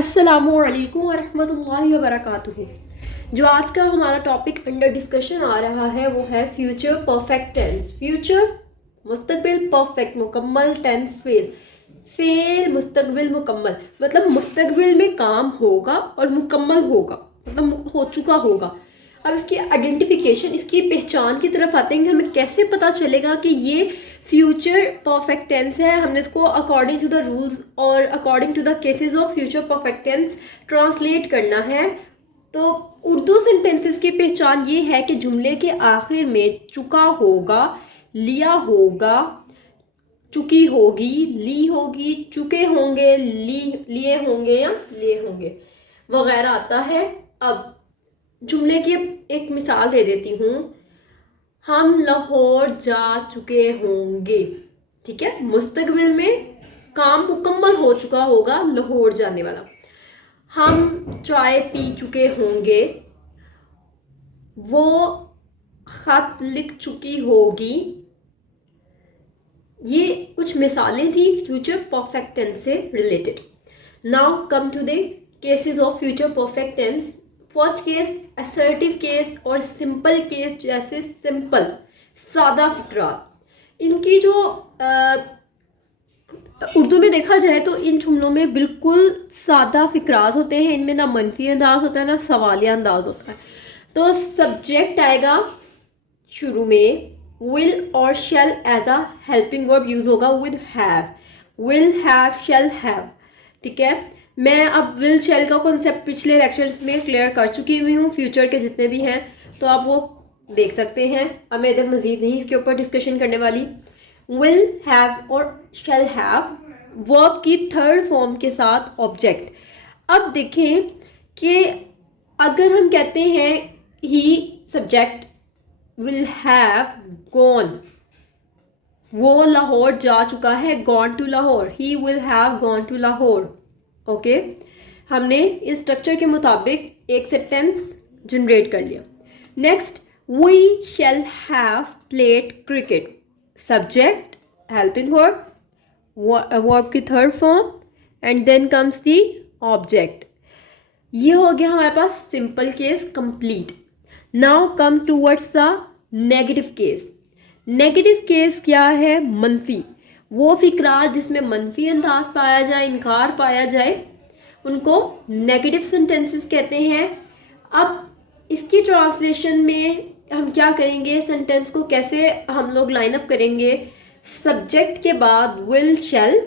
अस्सलामुअलैकुम वरहमतुल्लाहि वबरकातुहू। जो आज का हमारा टॉपिक अंडर डिस्कशन आ रहा है वो है फ्यूचर परफेक्ट टेंस। फ्यूचर मुस्तकबिल परफेक्ट मुकम्मल टेंस फेल फेल मुस्तकबिल मुकम्मल मतलब मुस्तकबिल में काम होगा और मुकम्मल होगा मतलब हो चुका होगा। अब इसकी आइडेंटिफिकेशन, इसकी पहचान की तरफ आते हैं कि हमें कैसे पता चलेगा कि ये फ्यूचर परफेक्ट टेंस है। हमने इसको अकॉर्डिंग टू द रूल्स और according to the cases of future perfect tense translate करना है। तो उर्दू सेंटेंसेस की पहचान ये है कि जुमले के आखिर में चुका होगा, लिया होगा, चुकी होगी, ली होगी, चुके होंगे, लिए होंगे या लिए होंगे वगैरह आता है। अब जुमले की एक मिसाल दे देती हूँ। हम लाहौर जा चुके होंगे, ठीक है, मुस्तकबिल में काम मुकम्मल हो चुका होगा लाहौर जाने वाला। हम चाय पी चुके होंगे, वो खत लिख चुकी होगी। ये कुछ मिसालें थी फ्यूचर परफेक्ट टेंस से related. Now come to the cases of future perfect tense. First case assertive case और सिंपल केस, जैसे सिंपल सादा फिक्रात। इनकी जो उर्दू में देखा जाए तो इन जुमलों में बिल्कुल सादा फिक्रात होते हैं। इनमें ना मनफी अंदाज होता है ना सवालिया अंदाज होता है। तो सब्जेक्ट आएगा शुरू में, विल और shall as a helping verb use होगा with have, will have shall have, ठीक है। मैं अब विल शैल का कॉन्सेप्ट पिछले लेक्चर्स में क्लियर कर चुकी हुई हूँ, फ्यूचर के जितने भी हैं, तो आप वो देख सकते हैं। अब मैं इधर मजीद नहीं इसके ऊपर डिस्कशन करने वाली। विल हैव और शैल हैव वर्ब की थर्ड फॉर्म के साथ ऑब्जेक्ट। अब देखें कि अगर हम कहते हैं he subject will have gone, वो लाहौर जा चुका है, gone to Lahore, he will have gone to Lahore. Okay, हमने इस स्ट्रक्चर के मुताबिक एक सेंटेंस जनरेट कर लिया। Next, we shall have played cricket. Subject helping verb, verb की third form and then comes the object. ये हो गया हमारे पास simple case complete. Now come towards the negative case. Negative case क्या है? मनफी। वो फिक्रात जिसमें मनफी अंदाज पाया जाए, इनकार पाया जाए, उनको नेगेटिव सेंटेंसेस कहते हैं। अब इसकी ट्रांसलेशन में हम क्या करेंगे, सेंटेंस को कैसे हम लोग लाइन अप करेंगे? सब्जेक्ट के बाद विल शैल।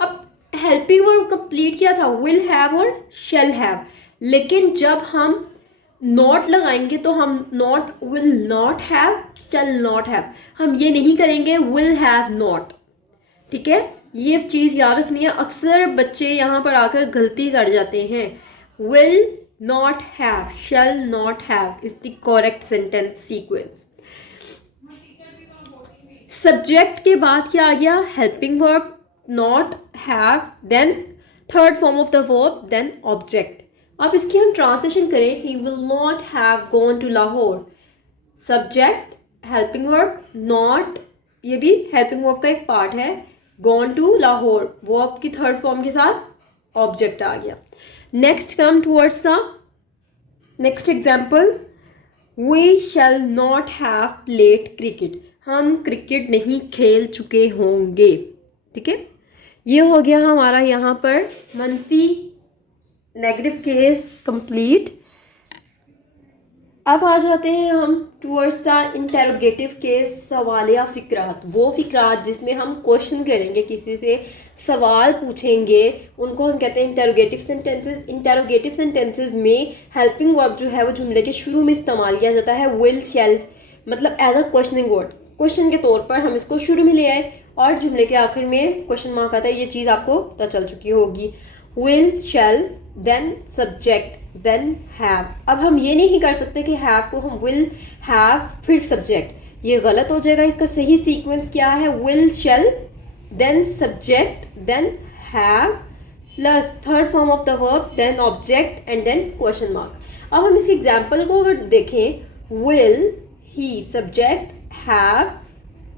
अब हेल्पिंग वर्ब कंप्लीट किया था विल हैव और शैल हैव, लेकिन जब हम नॉट लगाएंगे तो हम not will not have shall not have, हम ये नहीं करेंगे विल हैव नॉट, ठीक है। ये चीज़ याद रखनी है, अक्सर बच्चे यहाँ पर आकर गलती कर जाते हैं। Will not have shall not have is the correct sentence sequence. Subject के बाद क्या आ गया? Helping verb, not, have, then third form of the verb, then object. अब इसकी हम ट्रांसलेशन करें, he will not have gone to Lahore. Subject helping verb, not, ये भी हेल्पिंग वर्ब का एक पार्ट है, गॉन टू लाहौर, वर्ब की थर्ड फॉर्म के साथ ऑब्जेक्ट आ गया। Next come towards the next example, we shall not have played cricket. हम क्रिकेट नहीं खेल चुके होंगे, ठीक है। ये हो गया हमारा यहाँ पर मनफी नेगेटिव केस कंप्लीट। अब आ जाते हैं हम टूवर्ड्स द इंटेरोगेटिव केस, सवालिया फिक्रात। वो फिक्रात जिसमें हम क्वेश्चन करेंगे, किसी से सवाल पूछेंगे, उनको हम कहते हैं इंटेरोगेटिव सेंटेंसेस। इंटेरोगेटिव सेंटेंसेस में हेल्पिंग वर्ब जो है वो जुमले के शुरू में इस्तेमाल किया जाता है, विल शैल, मतलब as a questioning word, question के तौर पर हम इसको शुरू में ले आए और जुमले के आखिर में क्वेश्चन मार्क आता है। ये चीज़ आपको पता चल चुकी होगी। Will shall then subject then have. अब हम ये नहीं कर सकते कि हैव को हम विल हैव फिर सब्जेक्ट, ये गलत हो जाएगा। इसका सही सीक्वेंस क्या है? Will shall then subject then have plus third form of the verb then object and then question mark. अब हम इस एग्जाम्पल को अगर देखें, will he subject have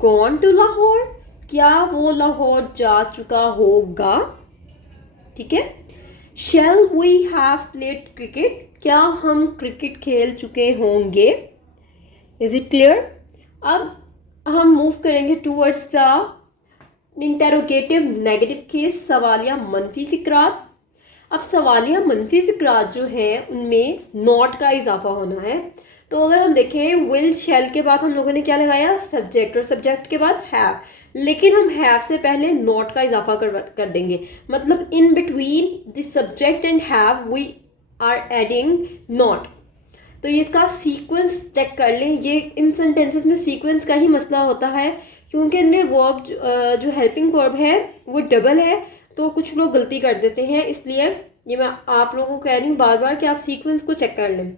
gone to Lahore, क्या वो लाहौर जा चुका होगा, ठीक है। Shall we have played cricket, क्या हम क्रिकेट खेल चुके होंगे। Is it clear. अब हम मूव करेंगे towards the interrogative negative case, सवालिया मनफी फिक्रात। अब सवालिया मनफी फिक्रात जो है उनमें नॉट का इजाफा होना है। तो अगर हम देखें विल शैल के बाद हम लोगों ने क्या लगाया, सब्जेक्ट, और सब्जेक्ट के बाद हैव, लेकिन हम हैव से पहले नॉट का इजाफा कर देंगे। मतलब in between the subject and have we are adding not. तो ये इसका सीक्वेंस चेक कर लें। ये इन सेंटेंसेस में सीक्वेंस का ही मसला होता है, क्योंकि इनमें वर्ब जो हेल्पिंग वर्ब है वो डबल है, तो कुछ लोग गलती कर देते हैं। इसलिए ये मैं आप लोगों को कह रही हूँ बार बार कि आप सीक्वेंस को चेक कर लें।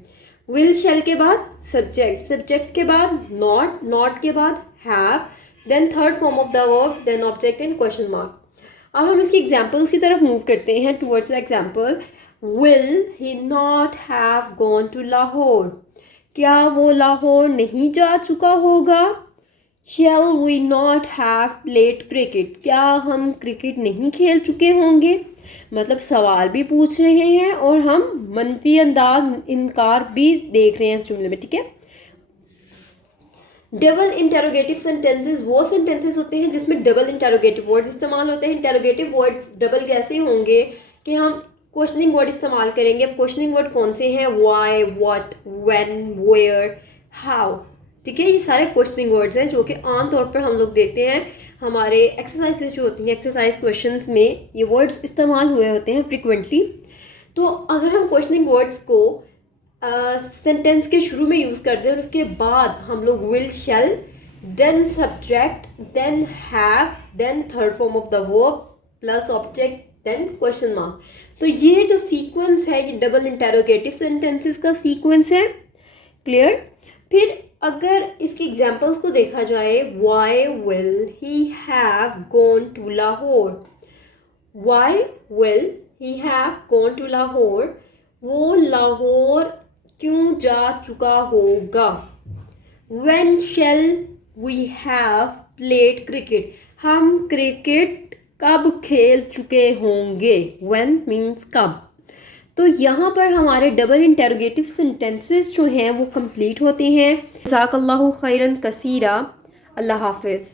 विल शैल के बाद सब्जेक्ट, सब्जेक्ट के बाद नॉट, नॉट के बाद have, then third form of the verb, then object and question mark. अब हम इसकी एग्जाम्पल्स की तरफ मूव करते हैं towards the example. Will he not have gone to Lahore, क्या वो लाहौर नहीं जा चुका होगा। Shall we not have played cricket, क्या हम क्रिकेट नहीं खेल चुके होंगे। मतलब सवाल भी पूछ रहे हैं और हम मनफी अंदाज इनकार भी देख रहे हैं इस जुमले में, ठीक है। डबल इंटेरोगेटिव सेंटेंसेस वो सेंटेंसेस होते हैं जिसमें डबल इंटेरोगेटिव वर्ड्स इस्तेमाल होते हैं। इंटेरोगेटिव वर्ड्स डबल कैसे होंगे कि हम क्वेश्चनिंग वर्ड इस्तेमाल करेंगे। अब क्वेश्चनिंग वर्ड कौन से हैं, why, what, when, where, how, ठीक है। ये सारे क्वेश्चनिंग वर्ड्स हैं जो कि आमतौर पर हम लोग देखते हैं हमारे एक्सरसाइजेज जो होती हैं, एक्सरसाइज क्वेश्चंस में ये वर्ड्स इस्तेमाल हुए होते हैं फ्रिक्वेंटली। तो अगर हम क्वेश्चनिंग वर्ड्स को सेंटेंस के शुरू में यूज़ करते हैं और उसके बाद हम लोग will, shall, then subject, then have, then third form of the verb plus object, then question mark. तो ये जो सीक्वेंस है ये डबल इंटेरोगेटिव सेंटेंसेस का सीक्वेंस है। क्लियर। फिर अगर इसकी एग्जाम्पल्स को देखा जाए, why will he have gone to Lahore, why will he have gone to Lahore, वो लाहौर क्यों जा चुका होगा। When shall we have played cricket, हम क्रिकेट कब खेल चुके होंगे। व्हेन मीन्स कब। तो यहाँ पर हमारे डबल इंटेरोगेटिव सेंटेंसेस जो हैं वो कंप्लीट होते हैं। जज़ाकल्लाहु खैरन कसीरा। अल्लाह हाफिज़।